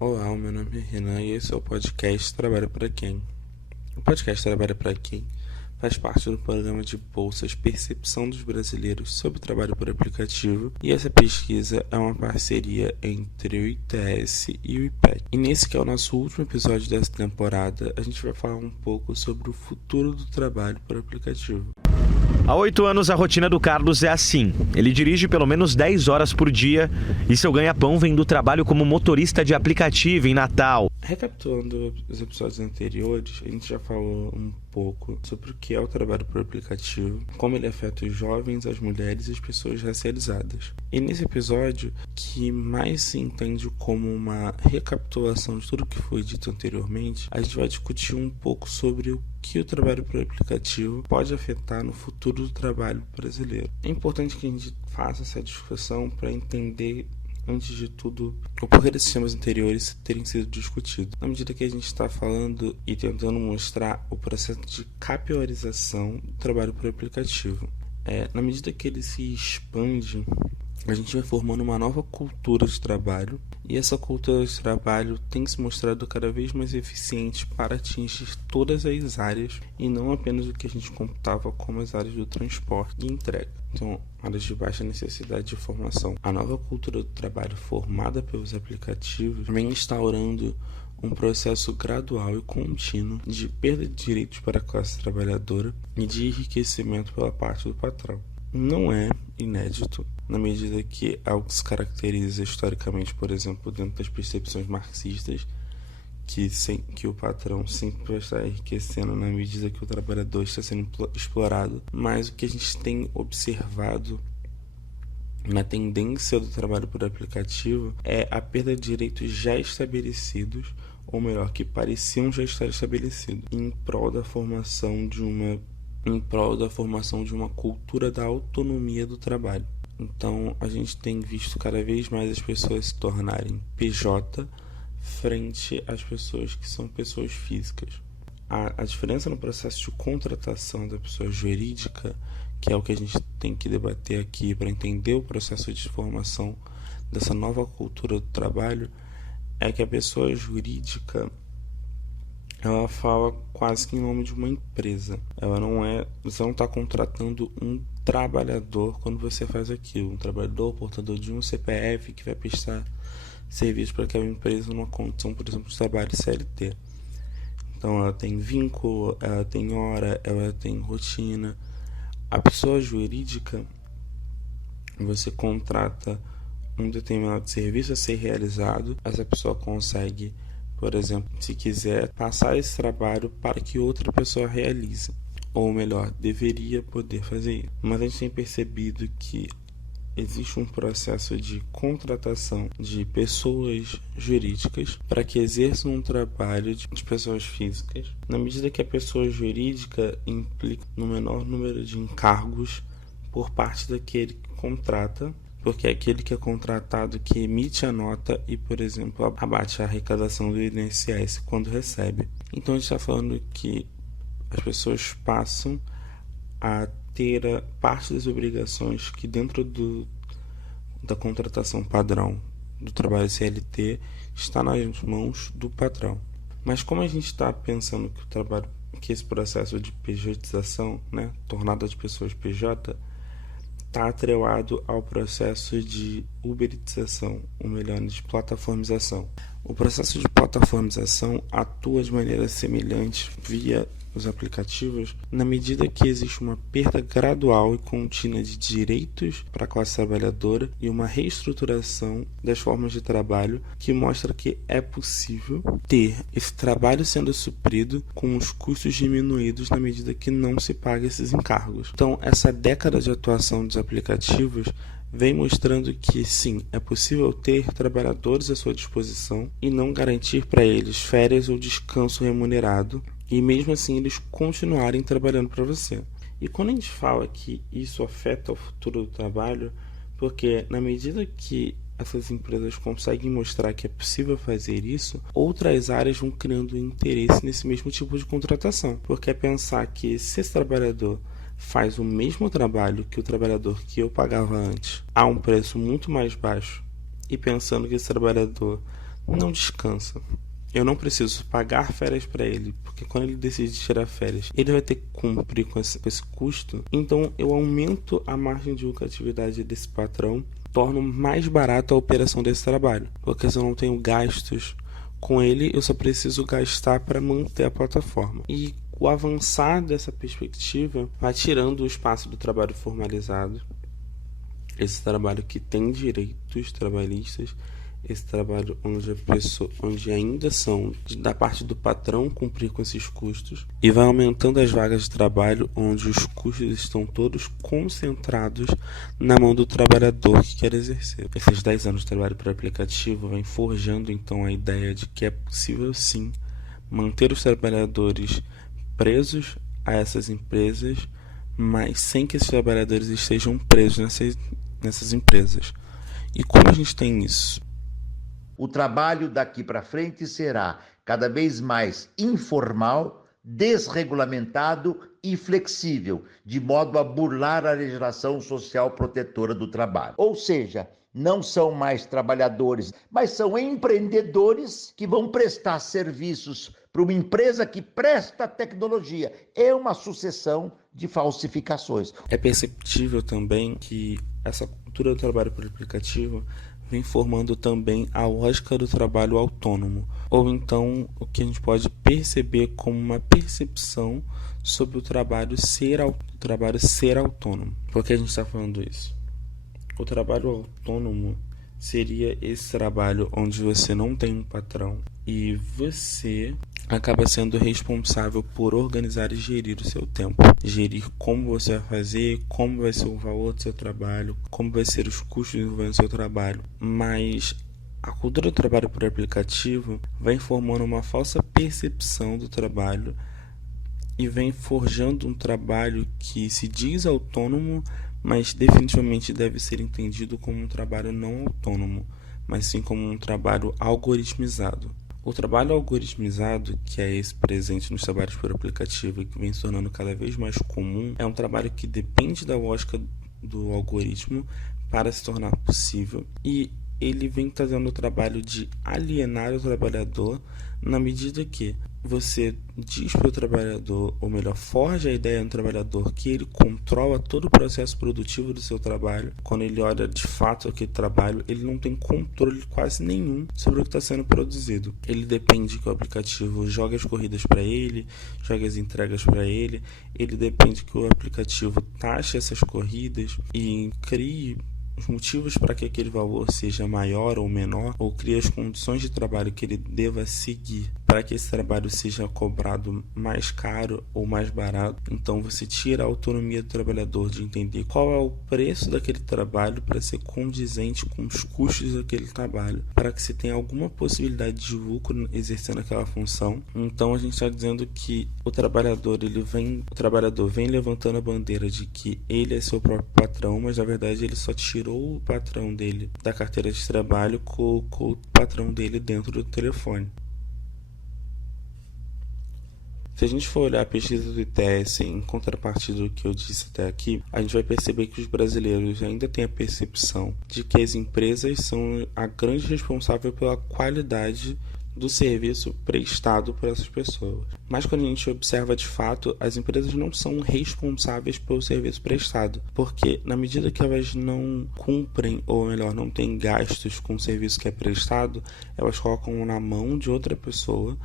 Olá, o meu nome é Renan e esse é o podcast Trabalha para Quem? O podcast Trabalha para Quem faz parte do programa de bolsas Percepção dos Brasileiros sobre Trabalho por Aplicativo, e essa pesquisa é uma parceria entre o ITS e o IPEC. E nesse que é o nosso último episódio dessa temporada, a gente vai falar um pouco sobre o futuro do trabalho por aplicativo. Há 8 anos, a rotina do Carlos é assim. Ele dirige pelo menos 10 horas por dia e seu ganha-pão vem do trabalho como motorista de aplicativo em Natal. Recapitulando os episódios anteriores, a gente já falou um pouco sobre o que é o trabalho por aplicativo, como ele afeta os jovens, as mulheres e as pessoas racializadas. E nesse episódio, que mais se entende como uma recapitulação de tudo que foi dito anteriormente, a gente vai discutir um pouco sobre o que o trabalho por aplicativo pode afetar no futuro do trabalho brasileiro. É importante que a gente faça essa discussão para entender, antes de tudo, o porquê desses temas anteriores terem sido discutidos. Na medida que a gente está falando e tentando mostrar o processo de capiorização do trabalho por aplicativo. Na medida que ele se expande, a gente vai formando uma nova cultura de trabalho, e essa cultura de trabalho tem se mostrado cada vez mais eficiente para atingir todas as áreas e não apenas o que a gente computava como as áreas do transporte e entrega. Então, áreas de baixa necessidade de formação. A nova cultura do trabalho formada pelos aplicativos vem instaurando um processo gradual e contínuo de perda de direitos para a classe trabalhadora e de enriquecimento pela parte do patrão. Não é inédito, na medida que algo se caracteriza historicamente, por exemplo, dentro das percepções marxistas, que o patrão sempre vai estar enriquecendo na medida que o trabalhador está sendo explorado, mas o que a gente tem observado na tendência do trabalho por aplicativo é a perda de direitos já estabelecidos, ou melhor, que pareciam já estar estabelecidos, em prol da formação de uma cultura da autonomia do trabalho. Então, a gente tem visto cada vez mais as pessoas se tornarem PJ frente às pessoas que são pessoas físicas. A diferença no processo de contratação da pessoa jurídica, que é o que a gente tem que debater aqui para entender o processo de formação dessa nova cultura do trabalho, é que a pessoa jurídica ela fala quase que em nome de uma empresa. Você não está contratando um trabalhador quando você faz aquilo. Um trabalhador portador de um CPF que vai prestar serviço para aquela empresa numa condição, por exemplo, de trabalho CLT. Então ela tem vínculo, ela tem hora, ela tem rotina. A pessoa jurídica, você contrata um determinado serviço a ser realizado, essa pessoa consegue, por exemplo, se quiser, passar esse trabalho para que outra pessoa realize. Ou melhor, deveria poder fazer isso. Mas a gente tem percebido que existe um processo de contratação de pessoas jurídicas para que exerçam um trabalho de pessoas físicas, na medida que a pessoa jurídica implica no menor número de encargos por parte daquele que contrata, porque é aquele que é contratado que emite a nota e, por exemplo, abate a arrecadação do INSS quando recebe. Então a gente está falando que as pessoas passam a ter parte das obrigações que dentro da contratação padrão do trabalho CLT está nas mãos do patrão. Mas como a gente está pensando que esse processo de pejotização, tornada de pessoas PJ, está atrelado ao processo de uberização, ou melhor, de plataformização. O processo de plataformização atua de maneira semelhante via os aplicativos, na medida que existe uma perda gradual e contínua de direitos para a classe trabalhadora e uma reestruturação das formas de trabalho que mostra que é possível ter esse trabalho sendo suprido com os custos diminuídos na medida que não se paga esses encargos. Então, essa década de atuação dos aplicativos vem mostrando que sim, é possível ter trabalhadores à sua disposição e não garantir para eles férias ou descanso remunerado, e mesmo assim eles continuarem trabalhando para você. E quando a gente fala que isso afeta o futuro do trabalho, porque na medida que essas empresas conseguem mostrar que é possível fazer isso, outras áreas vão criando interesse nesse mesmo tipo de contratação, porque é pensar que se esse trabalhador faz o mesmo trabalho que o trabalhador que eu pagava antes a um preço muito mais baixo, e pensando que esse trabalhador não descansa. Eu não preciso pagar férias para ele, porque quando ele decide tirar férias, ele vai ter que cumprir com esse custo. Então eu aumento a margem de lucratividade desse patrão, torno mais barato a operação desse trabalho, porque se eu não tenho gastos com ele, eu só preciso gastar para manter a plataforma. E o avançar dessa perspectiva vai tirando o espaço do trabalho formalizado, esse trabalho que tem direitos trabalhistas, esse trabalho onde ainda são da parte do patrão cumprir com esses custos, e vai aumentando as vagas de trabalho onde os custos estão todos concentrados na mão do trabalhador que quer exercer. Esses 10 anos de trabalho por aplicativo vem forjando então a ideia de que é possível sim manter os trabalhadores presos a essas empresas, mas sem que esses trabalhadores estejam presos nessas empresas. E como a gente tem isso? O trabalho daqui para frente será cada vez mais informal, desregulamentado e flexível, de modo a burlar a legislação social protetora do trabalho. Ou seja, não são mais trabalhadores, mas são empreendedores que vão prestar serviços para uma empresa que presta tecnologia. É uma sucessão de falsificações. É perceptível também que essa cultura do trabalho por aplicativo vem formando também a lógica do trabalho autônomo, ou então o que a gente pode perceber como uma percepção sobre o trabalho ser autônomo. Por que a gente está falando isso? O trabalho autônomo seria esse trabalho onde você não tem um patrão e você acaba sendo responsável por organizar e gerir o seu tempo. Gerir como você vai fazer, como vai ser o valor do seu trabalho, como vai ser os custos envolvendo o seu trabalho. Mas a cultura do trabalho por aplicativo vem formando uma falsa percepção do trabalho e vem forjando um trabalho que se diz autônomo, mas definitivamente deve ser entendido como um trabalho não autônomo, mas sim como um trabalho algoritmizado. O trabalho algoritmizado, que é esse presente nos trabalhos por aplicativo e que vem se tornando cada vez mais comum, é um trabalho que depende da lógica do algoritmo para se tornar possível, e ele vem trazendo o trabalho de alienar o trabalhador na medida que você diz para o trabalhador, ou melhor, forja a ideia no trabalhador que ele controla todo o processo produtivo do seu trabalho. Quando ele olha de fato aquele trabalho, ele não tem controle quase nenhum sobre o que está sendo produzido. Ele depende que o aplicativo jogue as corridas para ele, jogue as entregas para ele, ele depende que o aplicativo taxe essas corridas e crie os motivos para que aquele valor seja maior ou menor, ou cria as condições de trabalho que ele deva seguir para que esse trabalho seja cobrado mais caro ou mais barato. Então você tira a autonomia do trabalhador de entender qual é o preço daquele trabalho para ser condizente com os custos daquele trabalho, para que se tenha alguma possibilidade de lucro exercendo aquela função. Então a gente está dizendo que o trabalhador vem levantando a bandeira de que ele é seu próprio patrão, mas na verdade ele só tirou o patrão dele da carteira de trabalho, colocou o patrão dele dentro do telefone. Se a gente for olhar a pesquisa do ITS em contrapartida do que eu disse até aqui, a gente vai perceber que os brasileiros ainda têm a percepção de que as empresas são a grande responsável pela qualidade do serviço prestado por essas pessoas. Mas quando a gente observa de fato, as empresas não são responsáveis pelo serviço prestado, porque na medida que elas não cumprem, ou melhor, não têm gastos com o serviço que é prestado, elas colocam na mão de outra pessoa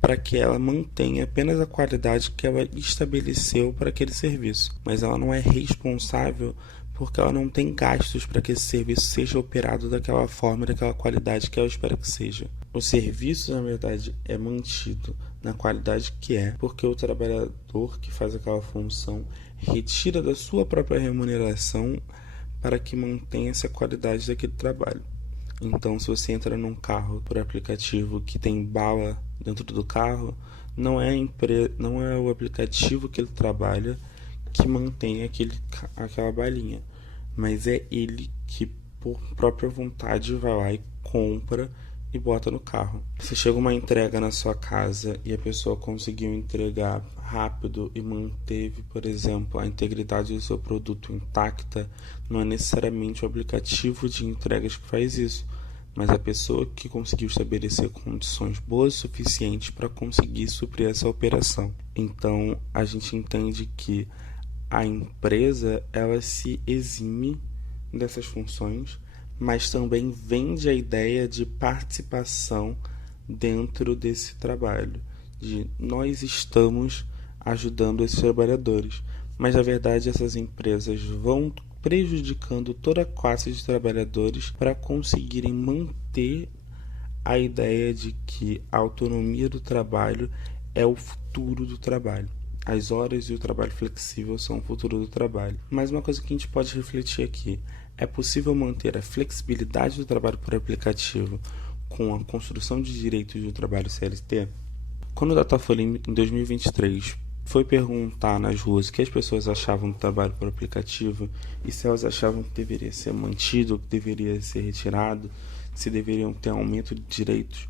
para que ela mantenha apenas a qualidade que ela estabeleceu para aquele serviço. Mas ela não é responsável porque ela não tem gastos para que esse serviço seja operado daquela forma e daquela qualidade que ela espera que seja. O serviço, na verdade, é mantido na qualidade que é, porque o trabalhador que faz aquela função retira da sua própria remuneração para que mantenha-se a qualidade daquele trabalho. Então, se você entra num carro por aplicativo que tem bala dentro do carro, não é o aplicativo que ele trabalha que mantém aquela balinha, mas é ele que, por própria vontade, vai lá e compra e bota no carro. Se chega uma entrega na sua casa e a pessoa conseguiu entregar rápido e manteve, por exemplo, a integridade do seu produto intacta, não é necessariamente o aplicativo de entregas que faz isso, mas a pessoa que conseguiu estabelecer condições boas o suficientes para conseguir suprir essa operação. Então, a gente entende que a empresa ela se exime dessas funções, mas também vende a ideia de participação dentro desse trabalho, de nós estamos ajudando esses trabalhadores, mas na verdade essas empresas vão prejudicando toda a classe de trabalhadores para conseguirem manter a ideia de que a autonomia do trabalho é o futuro do trabalho. As horas e o trabalho flexível são o futuro do trabalho. Mas uma coisa que a gente pode refletir aqui, é possível manter a flexibilidade do trabalho por aplicativo com a construção de direitos do trabalho CLT? Quando o Datafolha, em 2023, foi perguntar nas ruas o que as pessoas achavam do trabalho por aplicativo e se elas achavam que deveria ser mantido, que deveria ser retirado, se deveriam ter aumento de direitos,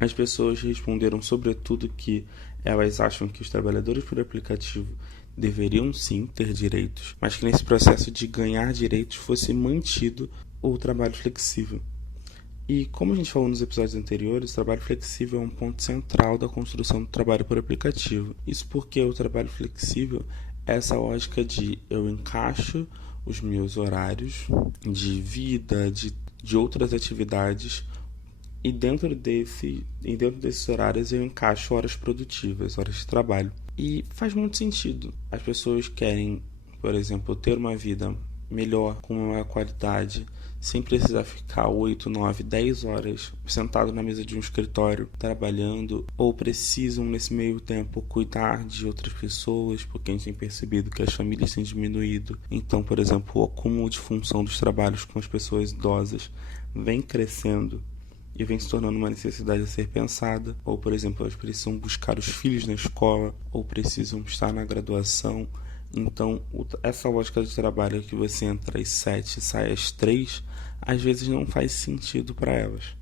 as pessoas responderam sobretudo que elas acham que os trabalhadores por aplicativo deveriam sim ter direitos, mas que nesse processo de ganhar direitos fosse mantido o trabalho flexível. E como a gente falou nos episódios anteriores, o trabalho flexível é um ponto central da construção do trabalho por aplicativo. Isso porque o trabalho flexível é essa lógica de eu encaixo os meus horários de vida, de outras atividades, e dentro desses horários eu encaixo horas produtivas, horas de trabalho. E faz muito sentido. As pessoas querem, por exemplo, ter uma vida melhor, com maior qualidade, sem precisar ficar 8, 9, 10 horas sentado na mesa de um escritório trabalhando, ou precisam nesse meio tempo cuidar de outras pessoas, porque a gente tem percebido que as famílias têm diminuído. Então, por exemplo, o acúmulo de função dos trabalhos com as pessoas idosas vem crescendo e vem se tornando uma necessidade a ser pensada. Ou, por exemplo, elas precisam buscar os filhos na escola, ou precisam estar na graduação. Então, essa lógica de trabalho que você entra às 7 e sai às 3, às vezes não faz sentido para elas.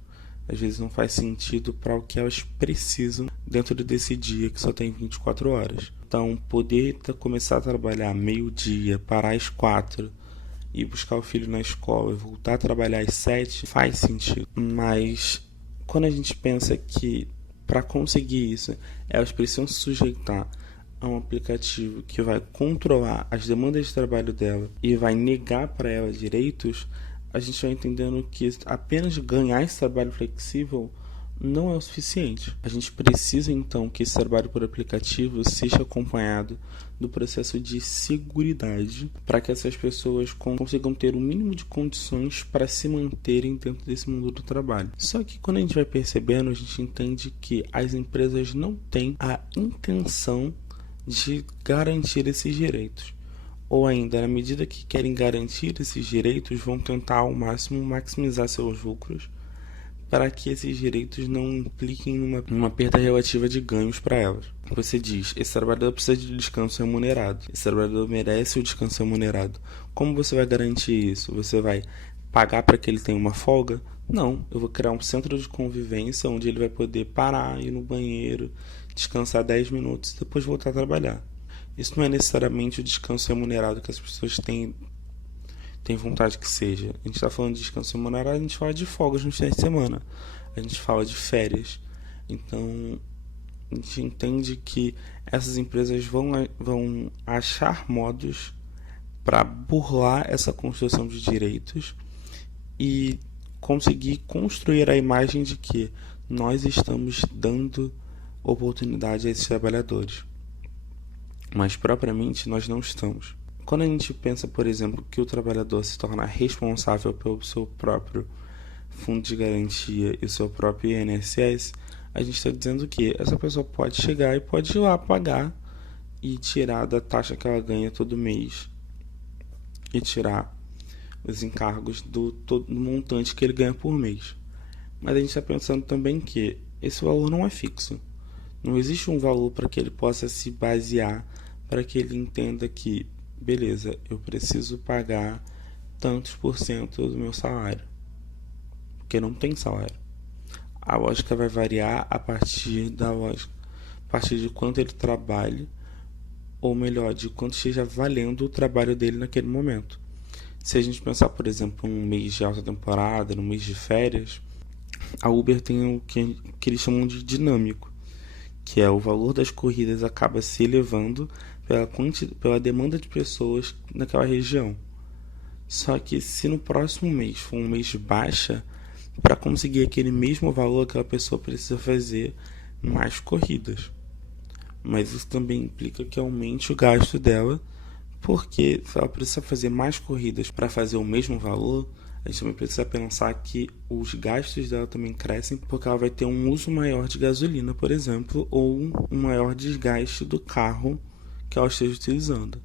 Às vezes não faz sentido para o que elas precisam dentro desse dia que só tem 24 horas. Então, poder começar a trabalhar meio-dia, parar às 4 e buscar o filho na escola e voltar a trabalhar às 7 faz sentido. Mas quando a gente pensa que para conseguir isso, elas precisam se sujeitar a um aplicativo que vai controlar as demandas de trabalho dela e vai negar para ela direitos, a gente vai entendendo que apenas ganhar esse trabalho flexível não é o suficiente. A gente precisa então que esse trabalho por aplicativo seja acompanhado do processo de seguridade para que essas pessoas consigam ter o mínimo de condições para se manterem dentro desse mundo do trabalho. Só que quando a gente vai percebendo, a gente entende que as empresas não têm a intenção de garantir esses direitos. Ou ainda, na medida que querem garantir esses direitos, vão tentar ao máximo maximizar seus lucros para que esses direitos não impliquem numa perda relativa de ganhos para elas. Você diz, esse trabalhador precisa de descanso remunerado, esse trabalhador merece o descanso remunerado. Como você vai garantir isso? Você vai pagar para que ele tenha uma folga? Não, eu vou criar um centro de convivência onde ele vai poder parar, ir no banheiro, descansar 10 minutos e depois voltar a trabalhar. Isso não é necessariamente o descanso remunerado que as pessoas têm vontade que seja. A gente está falando de descanso remunerado, a gente fala de folgas no fim de semana, a gente fala de férias. Então, a gente entende que essas empresas vão achar modos para burlar essa construção de direitos e conseguir construir a imagem de que nós estamos dando oportunidade a esses trabalhadores, mas propriamente nós não estamos. Quando a gente pensa, por exemplo, que o trabalhador se torna responsável pelo seu próprio fundo de garantia e o seu próprio INSS, a gente está dizendo que essa pessoa pode chegar e pode ir lá pagar e tirar da taxa que ela ganha todo mês e tirar os encargos do montante que ele ganha por mês. Mas a gente está pensando também que esse valor não é fixo. Não existe um valor para que ele possa se basear, para que ele entenda que, beleza, eu preciso pagar tantos por cento do meu salário, porque não tem salário. A lógica vai variar a partir de quanto ele trabalhe, ou melhor, de quanto esteja valendo o trabalho dele naquele momento. Se a gente pensar, por exemplo, um mês de alta temporada, num mês de férias, a Uber tem o que eles chamam de dinâmico, que é o valor das corridas acaba se elevando pela demanda de pessoas naquela região. Só que se no próximo mês for um mês de baixa, para conseguir aquele mesmo valor, aquela pessoa precisa fazer mais corridas. Mas isso também implica que aumente o gasto dela, porque se ela precisa fazer mais corridas para fazer o mesmo valor, a gente também precisa pensar que os gastos dela também crescem, porque ela vai ter um uso maior de gasolina, por exemplo, ou um maior desgaste do carro que ela esteja utilizando.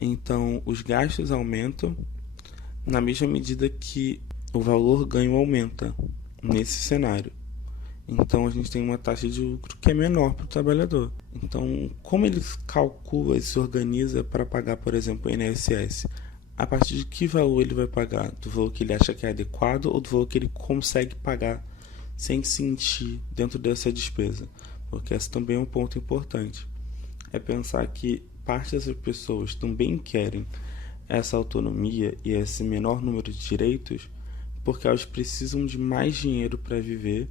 Então, os gastos aumentam na mesma medida que o valor ganho aumenta nesse cenário. Então, a gente tem uma taxa de lucro que é menor para o trabalhador. Então, como ele calcula e se organiza para pagar, por exemplo, o INSS? A partir de que valor ele vai pagar? Do valor que ele acha que é adequado ou do valor que ele consegue pagar sem sentir dentro dessa despesa? Porque esse também é um ponto importante. É pensar que parte dessas pessoas também querem essa autonomia e esse menor número de direitos porque elas precisam de mais dinheiro para viver,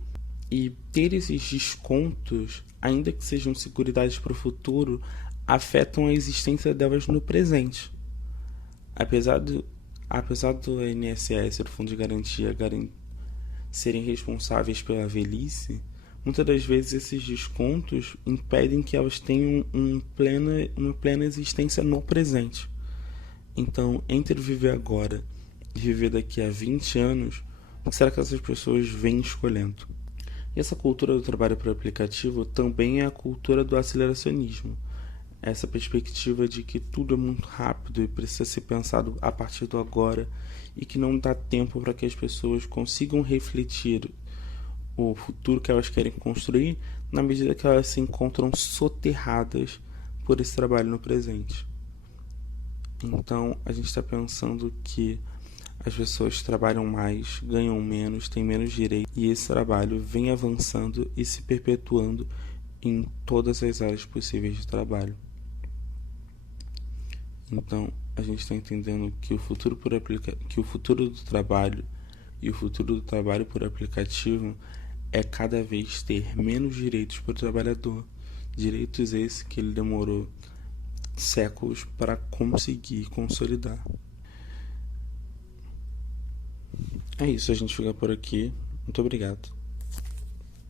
e ter esses descontos, ainda que sejam seguridades para o futuro, afetam a existência delas no presente. Apesar do INSS e do Fundo de Garantia serem responsáveis pela velhice, muitas das vezes esses descontos impedem que elas tenham uma plena existência no presente. Então, entre viver agora e viver daqui a 20 anos, o que será que essas pessoas vêm escolhendo? E essa cultura do trabalho por aplicativo também é a cultura do aceleracionismo. Essa perspectiva de que tudo é muito rápido e precisa ser pensado a partir do agora, e que não dá tempo para que as pessoas consigam refletir o futuro que elas querem construir na medida que elas se encontram soterradas por esse trabalho no presente. Então, a gente está pensando que as pessoas trabalham mais, ganham menos, têm menos direito, e esse trabalho vem avançando e se perpetuando em todas as áreas possíveis de trabalho. Então, a gente está entendendo que o futuro do trabalho e o futuro do trabalho por aplicativo é cada vez ter menos direitos para o trabalhador, direitos esses que ele demorou séculos para conseguir consolidar. É isso, a gente fica por aqui. Muito obrigado.